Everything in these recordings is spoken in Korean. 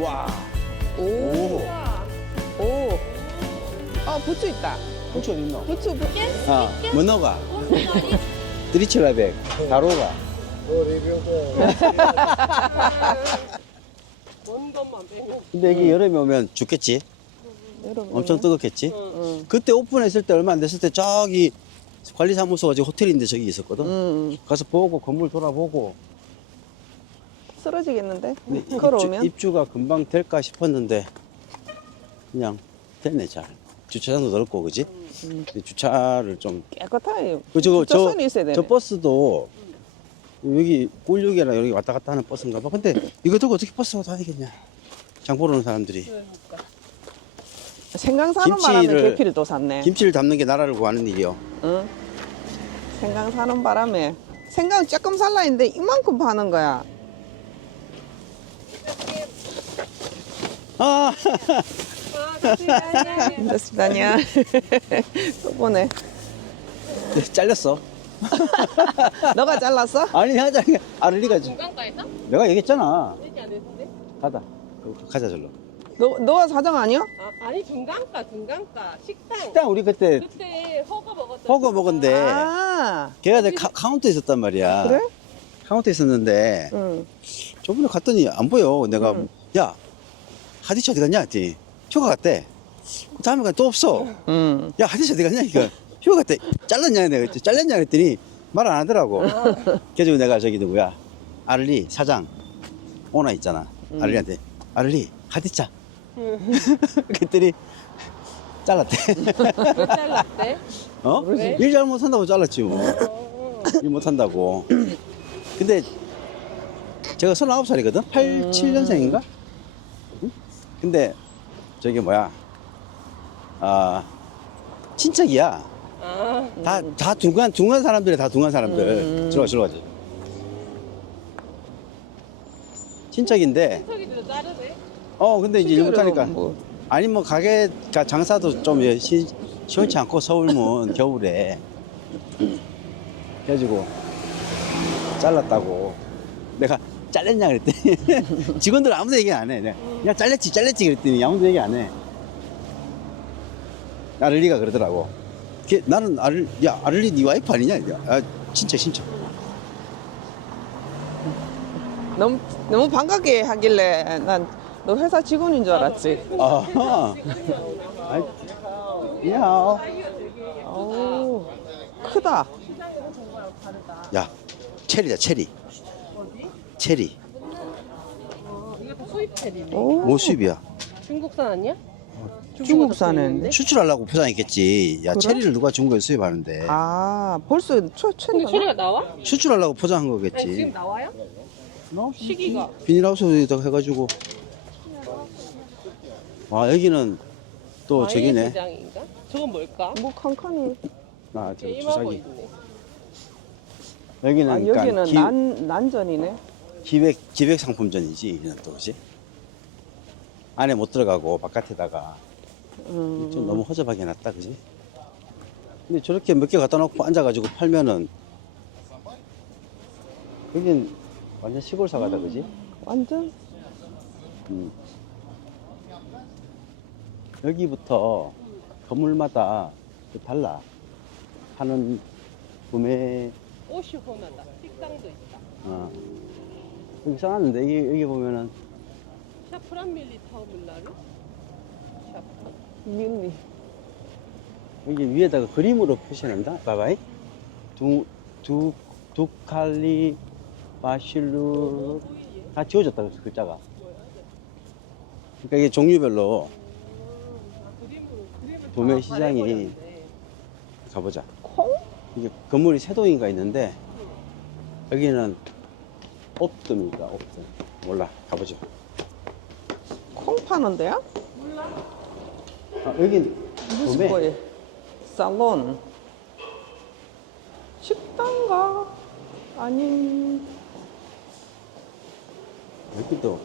와. 오. 오. 부츠 있다. 혹시 어디 있노? 부츠. 문어가. 드리칠라백. 가로가. 근데 여기 여름에 오면 죽겠지? 엄청 뜨겁겠지? 그때 오픈했을 때 얼마 안 됐을 때 저기 관리사무소가 지금 호텔인데 저기 있었거든? 가서 보고 건물 돌아보고 쓰러지겠는데? 근데 걸어오면? 입주가 금방 될까 싶었는데 그냥 됐네 잘 주차장도 넓고 그지? 근데 주차를 좀 깨끗하게. 저거 주차선이 있어야 되네. 저 버스도 여기 꿀육이랑 여기 왔다 갔다 하는 버스인가 봐. 근데 이거 들고 어떻게 버스가 다니겠냐 장 보러 오는 사람들이. 생강 사는 바람에 김치를- 계피를 또 샀네. 김치를 담는 게 나라를 구하는 일이요. 응? 생강 사는 바람에 생강 조금 살라 했는데 이만큼 파는 거야. 아 됐습니다냐. 또 보네. 잘렸어. 너가 잘랐어? 아니 하자 아르리가 중간가에서? 내가 얘기했잖아. 얘기 안 했는데? 가다 가자 절로. 너가 사장 아니야? 아니 중간가 식당. 식당 우리 그때 그때 허거 먹었잖아. 허거 먹은데 아, 걔가 내 카운터에 있었단 말이야. 그래? 카운터에 있었는데 응. 저번에 갔더니 안 보여. 내가 응. 야 하디치 어디 갔냐 했더니 휴가 갔대. 다음에 가또 없어. 응. 야 하디치 어디 갔냐 이거 휴가 갔대. 잘랐냐 내가 그랬더니 잘렸냐 그랬더니 말 안 하더라고. 그래서 내가 저기 누구야 아를리 사장 오나 있잖아. 아를리한테 아를리 하디차. 그랬더니 잘랐대. 왜 잘랐대? 어? 왜? 일 잘못한다고 잘랐지 뭐. 일 못한다고. 근데 제가 39살이거든? 87년생인가? 근데 저기 뭐야 친척이야. 아, 다 둥간 사람들이 다 둥간 사람들. 들어가지. 친척인데 저기도 자르네. 근데 이제 일 못하니까 뭐. 아니 뭐 가게가 장사도 좀 시원치 않고 서울문 겨울에 그래가지고 잘랐다고 내가 잘렸냐 그랬더니 직원들 아무도 얘기 안 해. 내가 그냥 잘렸지 그랬더니 아무도 얘기 안 해. 아를리가 그러더라고. 나는 아를리 네 와이프 아니냐? 친척. 너무 반갑게 하길래 난 너 회사 직원인 줄 알았지. 아하. 야. 오, 크다. 야, 체리다 체리. 체리. 이것도 수입체리네. 오, 모수입이야. 중국산 아니야? 중국산은. 수출하려고 포장했겠지. 야, 그래? 체리를 누가 중국에 수입하는데. 아, 벌써 근데 체리가 체리가 나와? 수출하려고 포장한 아니, 지금 거겠지. 나와요? 시기가. 비닐하우스에다 해가지고. 와, 여기는 또 과일 저기네. 매장인가? 저건 뭘까? 뭐 칸칸이. 저 게임하고 주사기. 있네. 여기는 아, 그러니까 여기는 난전이네. 기획 상품전이지. 여기는 또 그지? 안에 못 들어가고 바깥에다가 좀 너무 허접하게 놨다 그지? 근데 저렇게 몇 개 갖다 놓고 앉아가지고 팔면은 여긴 완전 시골 사과다 그지? 완전. 여기부터 건물마다 또 달라. 하는 구매 옷이 혼하다. 식당도 있다. 여기 써놨는데 여기 보면은 샤프란 밀리 타우밀라르? 샤프란. 밀리. 여기 위에다가 그림으로 표시한다. 봐봐이. 두칼리 마실루 다 지워졌다 그래서 글자가. 그러니까 이게 종류별로 도매 시장이 가보자. 콩? 이게 건물이 세 동인가 있는데 여기는 옵뜸이니까 옵뜸. 몰라 가보죠. 콩 파는 데야? 여긴 무슨 도매. 거예요? 살론. 식당가? 아닌. 여기도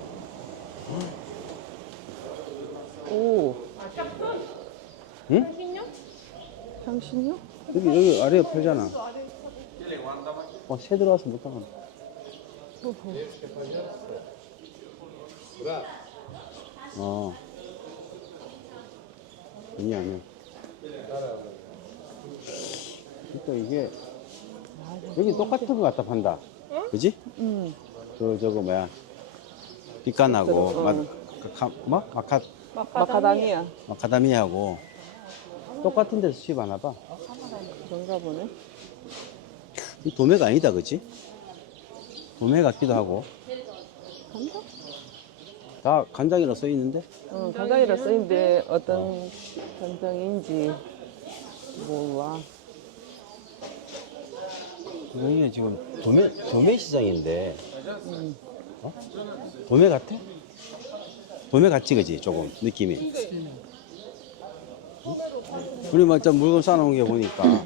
오, 응? 향신료? 여기 아래에 팔잖아. 새 들어와서 못 하겠네. 어. 아니야, 아니야. 그러니까 이게 여기 똑같은 거 갖다 판다. 그지? 저거 뭐야? 빛간하고 뭐? 마카다미아. 마카다미아하고 똑같은 데서 수입하나 봐. 그런가 보네. 이 도매가 아니다, 그치? 도매 같기도 하고. 간장? 다 간장이라 써 있는데? 간장이라 써있는데 어떤 간장인지 몰라. 이게 지금 도매 시장인데, 어? 도매 같아? 도매 같지, 그지? 조금 느낌이. 응? 우리 막 물건 싸놓은 게 보니까,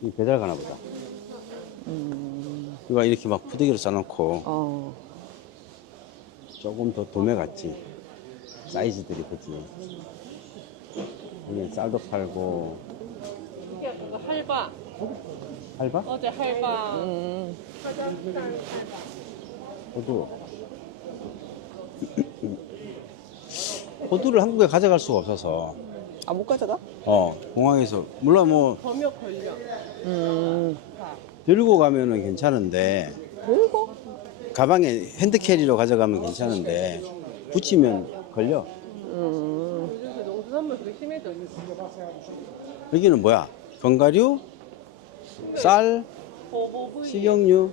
이 배달 가나 보다. 이거 이렇게 막 푸대기로 싸놓고, 조금 더 도매 같지. 사이즈들이, 그지? 여기 쌀도 팔고, 이게 그거 할바. 할바? 어제 할바. 호두. 호두를 한국에 가져갈 수가 없어서, 아, 못 가져가? 공항에서, 물론 뭐, 범여 걸려. 들고 가면은 괜찮은데, 들고? 가방에 핸드캐리로 가져가면 괜찮은데, 붙이면 걸려. 요새 농수산물 그게 심해졌어. 여기는 뭐야? 견과류, 쌀, 보보브이. 식용유.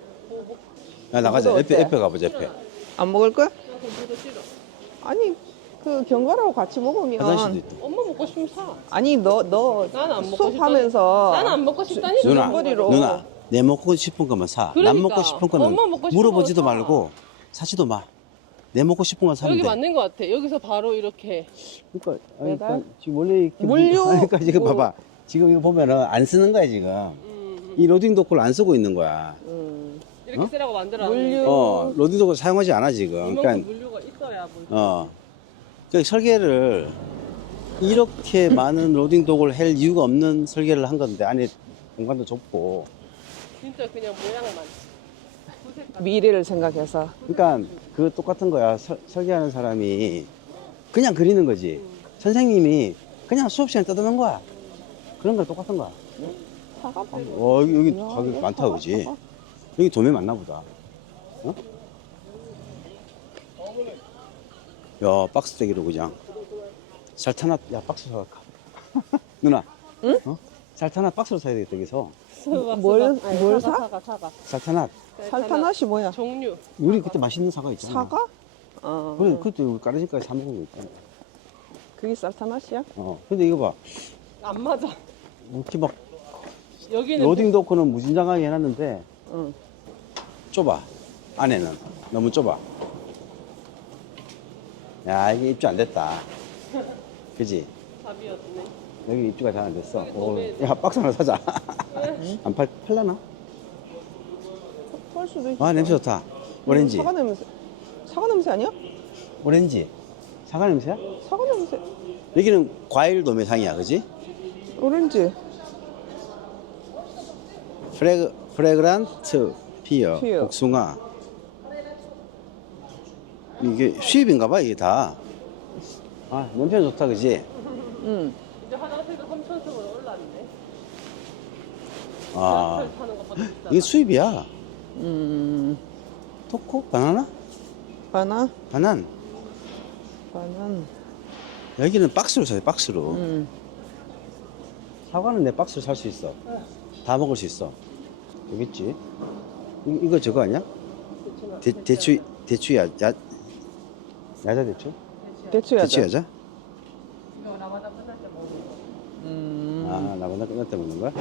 야, 나가자. 호두 어때? 옆에 가보자, 옆에. 안 먹을 거야? 그거 싫어. 아니, 그 견과류하고 같이 먹으면. 화장실도 있다. 엄마 먹고 싶으면 사. 아니, 너 나는 안 먹고 수업하면서. 나는 안 먹고 싶다니까. 누나, 견과류로. 누나, 내 먹고 싶은 거만 사. 그러니까. 남 먹고 싶은 거는 엄마 먹고 싶은 물어보지도 거 사. 말고, 사지도 마. 내 먹고 싶은 거 사면 여기 돼. 맞는 것 같아. 여기서 바로 이렇게. 그러니까, 배달? 지금 원래 이렇게 물류? 그러니까 지금 뭐. 봐봐. 지금 이거 보면은 안 쓰는 거야 지금. 이 로딩 도크를 안 쓰고 있는 거야. 이렇게 쓰라고 만들어 물류. 로딩 도크를 사용하지 않아 지금. 이만큼 그러니까 물류가 있어야 물. 그 설계를 이렇게 많은 로딩 도크를 할 이유가 없는 설계를 한 건데 안에 공간도 좁고. 진짜 그냥 모양만. 구색깔. 미래를 생각해서. 그러니까 그 똑같은 거야. 설계하는 사람이 그냥 그리는 거지. 선생님이 그냥 수업 시간에 뜯어놓은 거야. 그런 거 똑같은 거야. 사과 봐. 여기 야, 가격 이거 많다, 사과, 그지? 사과. 여기 도매 많나 보다. 어? 야, 박스 대기로 그냥. 살타나, 야, 박스 사갈까? 누나. 응? 살타나 박스로 사야 되겠다, 여기서. 뭘 사? 사과. 살타나. 살타나시 뭐야? 종류. 우리 그때 맛있는 사과 있잖아. 사과? 그래, 그때 우리 까르지까지 사먹은 거 있잖아. 그게 살타나시야? 근데 이거 봐. 안 맞아. 이렇게 막 여기는 로딩 도크는 무진장하게 해놨는데 응. 좁아. 안에는. 너무 좁아. 야, 이게 입주 안 됐다. 그지? 답이었네. 여기 입주가 잘 안 됐어. 여기 도매. 야, 박스 하나 사자. 안 팔라나? 털 수도 있어. 아, 냄새 좋다. 오렌지. 사과 냄새. 사과 냄새 아니야? 오렌지. 사과 냄새야? 사과 냄새. 여기는 과일 도매상이야, 그지? 오렌지. 프레그란트 피어, 피어. 복숭아. 이게 수입인가 봐, 이게 다. 아, 냄새 좋다, 그지? 응. 이제 화장실도 3,000석으로 올랐네. 아, 지하철 타는 것보다 비싸. 이게 수입이야. 음. 토코? 바나나? 바나? 바난. 바난. 여기는 박스로 사요, 박스로. 사과는 내 박스로 살 수 있어. 다 먹을 수 있어. 여기 있지? 이거 저거 아니야? 대추 야자 대추? 대추야자. 대추 야자? 이거 라마다 끝날 때 먹는 거. 아, 나보다 끝날 때 먹는 거야?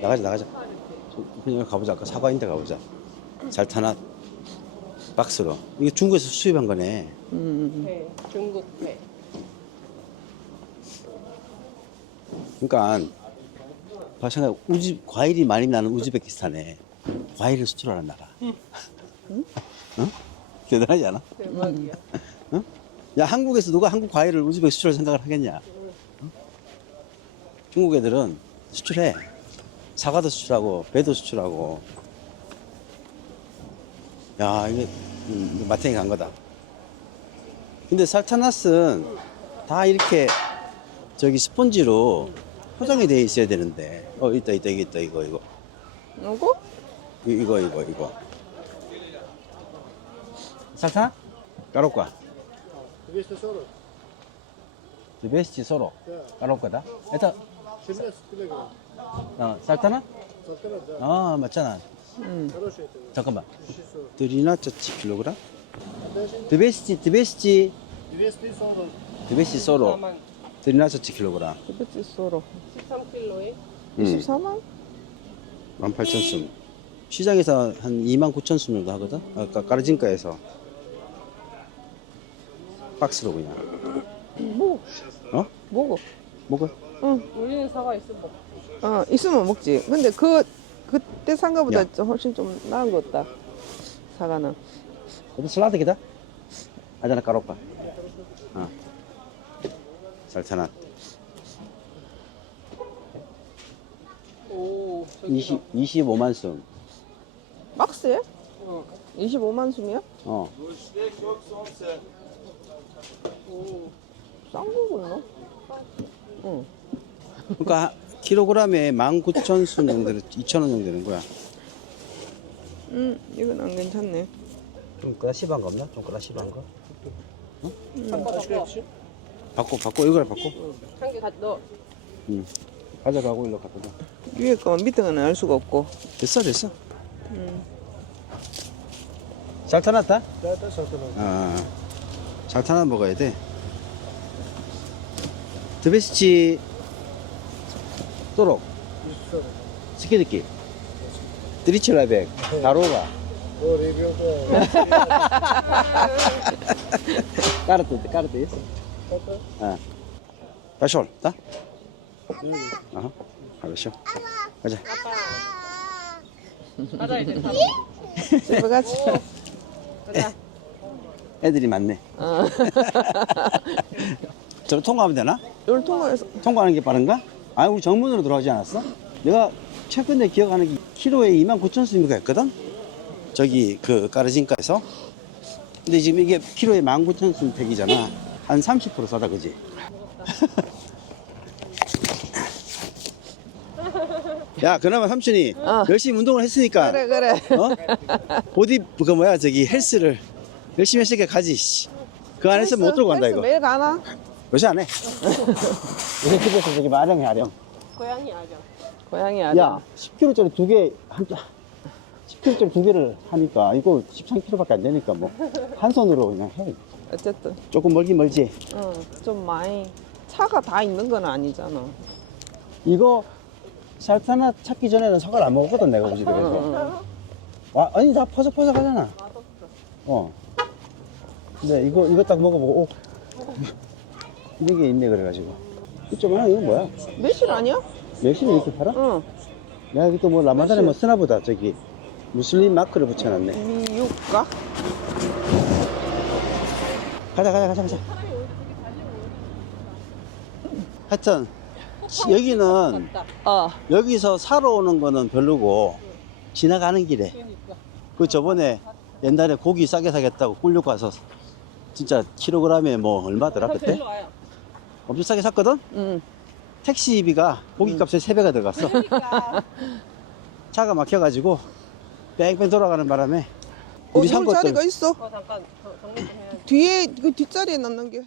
나가자. 그냥 가보자. 아까 사과 인데 가보자. 살타나 박스로. 이게 중국에서 수입한 거네. 회, 중국 회. 그러니까 생각 과일이 많이 나는 우즈베키스탄에 과일을 수출하는 나라. 응? 대단하지 않아? 대박이야. 응? 야, 한국에서 누가 한국 과일을 우즈베키 수출할 생각을 하겠냐? 응? 중국 애들은 수출해. 사과도 수출하고 배도 수출하고. 야, 이게 마탱이 간 거다. 근데 살타나스는 다 이렇게 저기 스펀지로 포장이 돼 있어야 되는데. 있다, 이거. 이거? 이거. 살타? 까로까. 드베스티 소로. 까로까다. Это 살타나? 맞잖아. 잠깐만. 13 킬로그램? 드베스티 소로. 13 킬로그램. 이것도 쏘로. 13kg에 24만? 18,000숨. 시장에서 한 29,000숨 정도 하거든? 아까 까르진가에서. 박스로 그냥. 뭐? 먹어. 먹어? 응. 우리는 사과 있으면 먹고. 있으면 먹지. 근데 그때 산 거보다 야. 훨씬 좀 나은 것 같다. 사과는. 어디 슬라드 기다? 아자나 까로까. 살타나. 오, 25만 숨. 박스에? 어. 25만 숨이야? 오. 싼 거구나. 응. 그러니까 킬로그램에 19,000숨 정도, 2,000원 정도 되는 거야. 이건 안 괜찮네. 좀 그라시브한 거 없나? 좀 그라시브한 거? 바꿔. 바꿔. 이걸 바꿔. 한개 넣어. 가져가고 일로 갖다 줘. 위에 거만 밑에 거는 알 수가 없고. 됐어. 살타났다? 살타나 먹어야 돼. 드베스치 소록 스키드키 드리칠라백 다로가 까르트 있어. пошел, да? Ага, хорошо. 가자. 가자 이제. 집에 가지. 가자. 애들이 많네. 저로 통과하면 되나? 이걸 통과해서. 통과하는 게 빠른가? 아니, 우리 정문으로 들어가지 않았어? 내가 최근에 기억하는 게 키로에 29,000수인가 했거든? 저기 그 까르진가에서. 근데 지금 이게 키로에 19,000수 팩이잖아. 한 30% 싸다, 그지? 야, 그나마 삼촌이 열심히 운동을 했으니까. 그래. 보디, 저기 헬스를 열심히 했으니까 가지, 씨. 그 안에서 못 들고 간다, 헬스 이거. 매일 가나? 요새 안 해. 우리 집에서 저기 마령해, 아령. 고양이 아령. 고양이 아들. 야, 10kg짜리 두 개, 10kg짜리 두 개를 하니까, 이거 13kg밖에 안 되니까, 뭐, 한 손으로 그냥 해. 어쨌든. 조금 멀긴 멀지. 좀 많이. 차가 다 있는 건 아니잖아. 이거, 살타나 찾기 전에는 사과를 안 먹었거든, 내가 우리 집에서. 아니, 다 퍼석퍼석 하잖아. 근데 이거 딱 먹어보고, 이게 있네, 그래가지고. 이쪽은 이거 뭐야? 매실 아니야? 매실이 이렇게 팔아? 응. 내가 여기 또 뭐 라마단에 뭐 쓰나 보다. 저기 무슬림 마크를 붙여놨네. 미육가? 가자. 하여튼 여기는 여기서 사러 오는 거는 별로고 지나가는 길에 그 저번에 옛날에 고기 싸게 사겠다고 꿀려고 가서 진짜 킬로그램에 뭐 얼마더라 그때? 일로 와요. 엄청 싸게 샀거든? 응. 택시비가 고기값에 3배가 들어갔어. 차가 막혀가지고 뺑뺑 돌아가는 바람에 우리 산 이럴 것들 자리가 있어. 잠깐 정리 좀 해야 돼. 뒤에 그 뒷자리에 넣는 게.